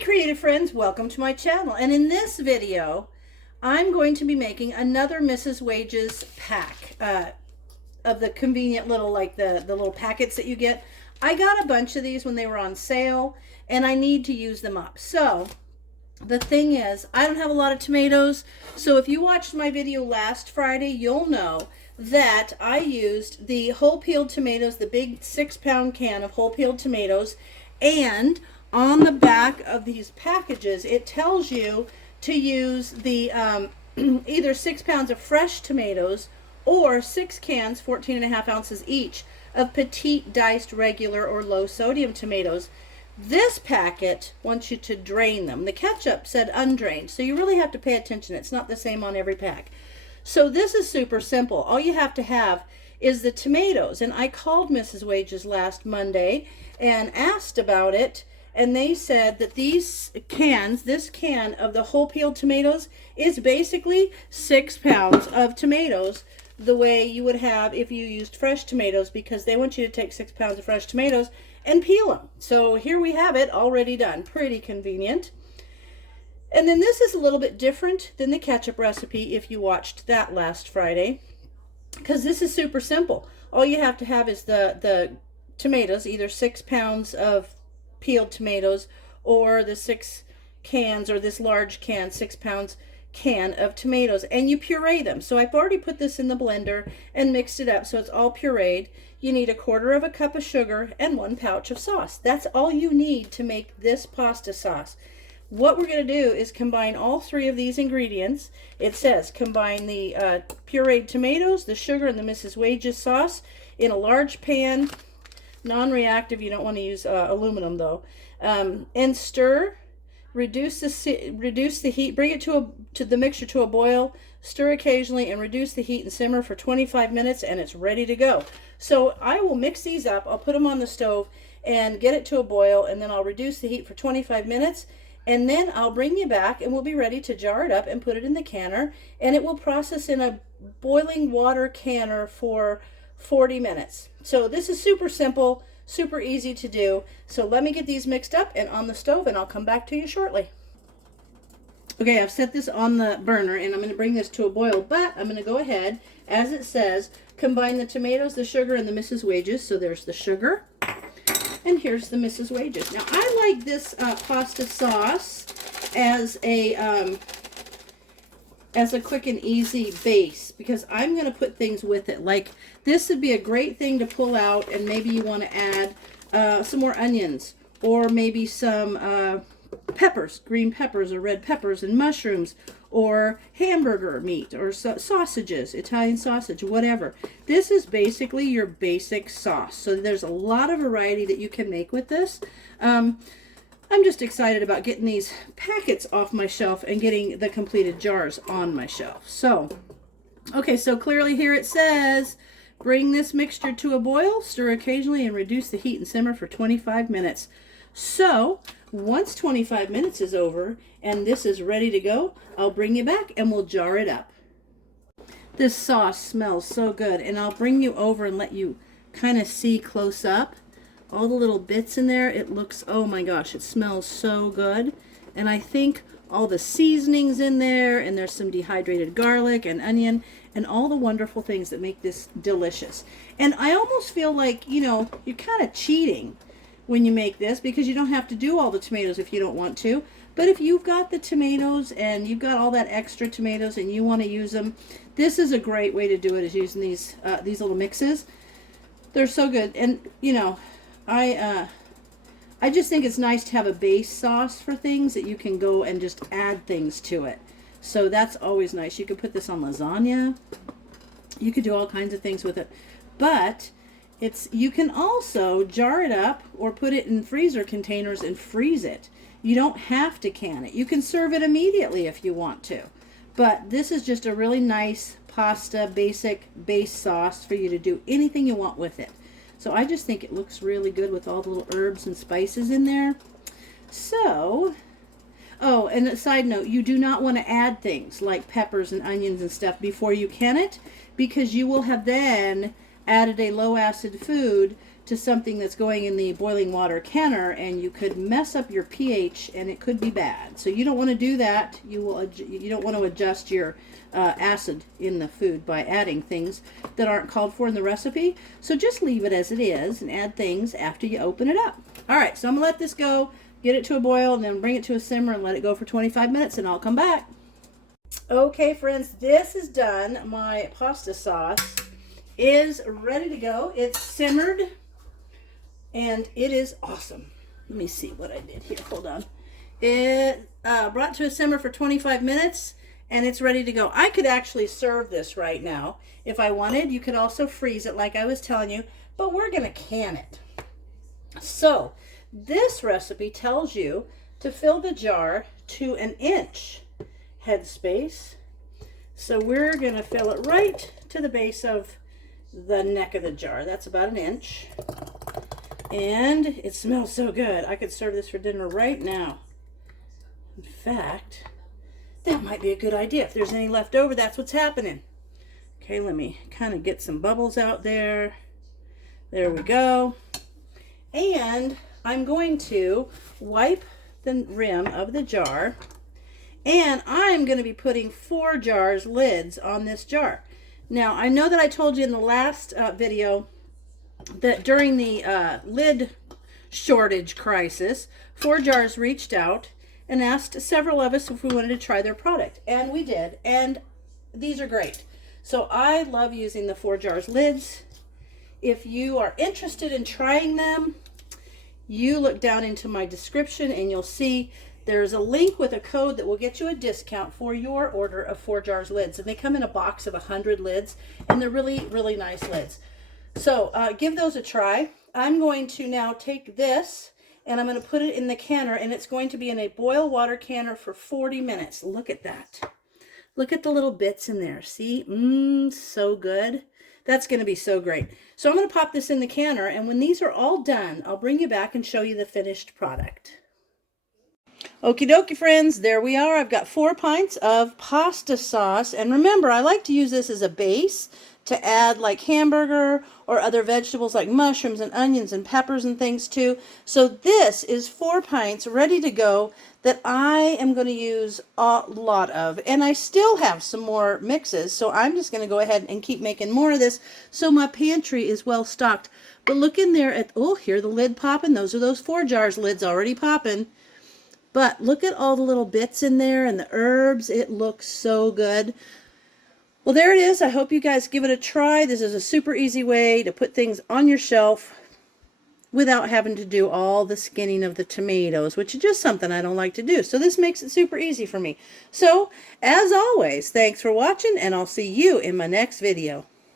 creative friends, welcome to my channel, and in this video I'm going to be making another Mrs. Wages pack of the convenient little, like the little packets that you get. I got a bunch of these when they were on sale and I need to use them up. So the thing is, I don't have a lot of tomatoes, so if you watched my video last Friday, you'll know that I used the whole peeled tomatoes, the big 6-pound can of whole peeled tomatoes, and on the back of these packages it tells you to use the either 6 pounds of fresh tomatoes or 6 cans, 14.5 ounces each, of petite diced regular or low sodium tomatoes. This packet wants you to drain them. The ketchup said undrained, so you really have to pay attention. It's not the same on every pack. So this is super simple. All you have to have is the tomatoes, and I called Mrs. Wages last Monday and asked about it, and they said that these cans, this can of the whole peeled tomatoes is basically 6 pounds of tomatoes, the way you would have if you used fresh tomatoes, because they want you to take 6 pounds of fresh tomatoes and peel them. So here we have it already done. Pretty convenient. And then this is a little bit different than the ketchup recipe if you watched that last Friday, because this is super simple. All you have to have is the tomatoes, either 6 pounds of peeled tomatoes or the 6 cans, or this large can, 6 pounds can of tomatoes, and you puree them. So I've already put this in the blender and mixed it up so it's all pureed. You need 1/4 cup of sugar and 1 pouch of sauce. That's all you need to make this pasta sauce. What we're going to do is combine all 3 of these ingredients. It says combine the pureed tomatoes, the sugar, and the Mrs. Wages sauce in a large pan, non-reactive. You don't want to use aluminum though, and stir. Reduce the heat. Bring it to the mixture to a boil. Stir occasionally and reduce the heat and simmer for 25 minutes, and it's ready to go. So I will mix these up. I'll put them on the stove and get it to a boil, and then I'll reduce the heat for 25 minutes. And then I'll bring you back and we'll be ready to jar it up and put it in the canner, and it will process in a boiling water canner for 40 minutes. So this is super simple, super easy to do. So let me get these mixed up and on the stove, and I'll come back to you shortly. Okay, I've set this on the burner and I'm going to bring this to a boil, but I'm going to go ahead, as it says, combine the tomatoes, the sugar, and the Mrs. Wages. So there's the sugar, and here's the Mrs. Wages. Now I like this pasta sauce as a quick and easy base, because I'm going to put things with it. Like this would be a great thing to pull out, and maybe you want to add some more onions, or maybe some peppers, green peppers or red peppers, and mushrooms, or hamburger meat, or sausages, Italian sausage, whatever. This is basically your basic sauce. So there's a lot of variety that you can make with this. I'm just excited about getting these packets off my shelf and getting the completed jars on my shelf. So, okay, so clearly here it says, bring this mixture to a boil, stir occasionally, and reduce the heat and simmer for 25 minutes. So, once 25 minutes is over and this is ready to go, I'll bring you back and we'll jar it up. This sauce smells so good, and I'll bring you over and let you kind of see close up all the little bits in there. It looks, oh my gosh, it smells so good. And I think all the seasonings in there, and there's some dehydrated garlic and onion and all the wonderful things that make this delicious. And I almost feel like, you know, you're kind of cheating when you make this, because you don't have to do all the tomatoes if you don't want to. But if you've got the tomatoes and you've got all that extra tomatoes and you want to use them, this is a great way to do it, is using these little mixes. They're so good. And you know, I just think it's nice to have a base sauce for things that you can go and just add things to it. So that's always nice. You could put this on lasagna. You could do all kinds of things with it. But you can also jar it up or put it in freezer containers and freeze it. You don't have to can it. You can serve it immediately if you want to. But this is just a really nice pasta basic base sauce for you to do anything you want with it. So I just think it looks really good with all the little herbs and spices in there. So, oh, and a side note, you do not want to add things like peppers and onions and stuff before you can it, because you will have then added a low acid food to something that's going in the boiling water canner, and you could mess up your pH and it could be bad. So you don't want to do that. You don't want to adjust your acid in the food by adding things that aren't called for in the recipe. So just leave it as it is and add things after you open it up. All right, so I'm gonna let this go, get it to a boil, and then bring it to a simmer and let it go for 25 minutes, and I'll come back. Okay, friends, this is done. My pasta sauce is ready to go. It's simmered and it is awesome. Let me see what I did here. Hold on. It brought to a simmer for 25 minutes and it's ready to go. I could actually serve this right now if I wanted. You could also freeze it like I was telling you, but we're going to can it. So this recipe tells you to fill the jar to 1 inch headspace. So we're going to fill it right to the base of the neck of the jar. That's about 1 inch. And it smells so good. I could serve this for dinner right now. In fact, that might be a good idea. If there's any left over, that's what's happening. Okay, let me kind of get some bubbles out there. There we go. And I'm going to wipe the rim of the jar. And I'm going to be putting Forjars lids on this jar. Now, I know that I told you in the last video that during the lid shortage crisis, Forjars reached out and asked several of us if we wanted to try their product. And we did. And these are great. So I love using the Forjars lids. If you are interested in trying them, you look down into my description and you'll see there's a link with a code that will get you a discount for your order of Forjars lids. And they come in a box of 100 lids, and they're really, really nice lids. So give those a try. I'm going to now take this and I'm going to put it in the canner, and it's going to be in a boil water canner for 40 minutes. Look at that. Look at the little bits in there. See? So good. That's going to be so great. So I'm going to pop this in the canner, and when these are all done, I'll bring you back and show you the finished product. Okie dokie, friends, there we are. I've got 4 pints of pasta sauce. And remember, I like to use this as a base to add like hamburger or other vegetables like mushrooms and onions and peppers and things too. So this is 4 pints ready to go that I am going to use a lot of. And I still have some more mixes, so I'm just going to go ahead and keep making more of this so my pantry is well stocked. But look in there at, oh, here the lid popping. Those are those Forjars lids already popping. But look at all the little bits in there and the herbs. It looks so good. Well, there it is. I hope you guys give it a try. This is a super easy way to put things on your shelf without having to do all the skinning of the tomatoes, which is just something I don't like to do. So this makes it super easy for me. So, as always, thanks for watching, and I'll see you in my next video.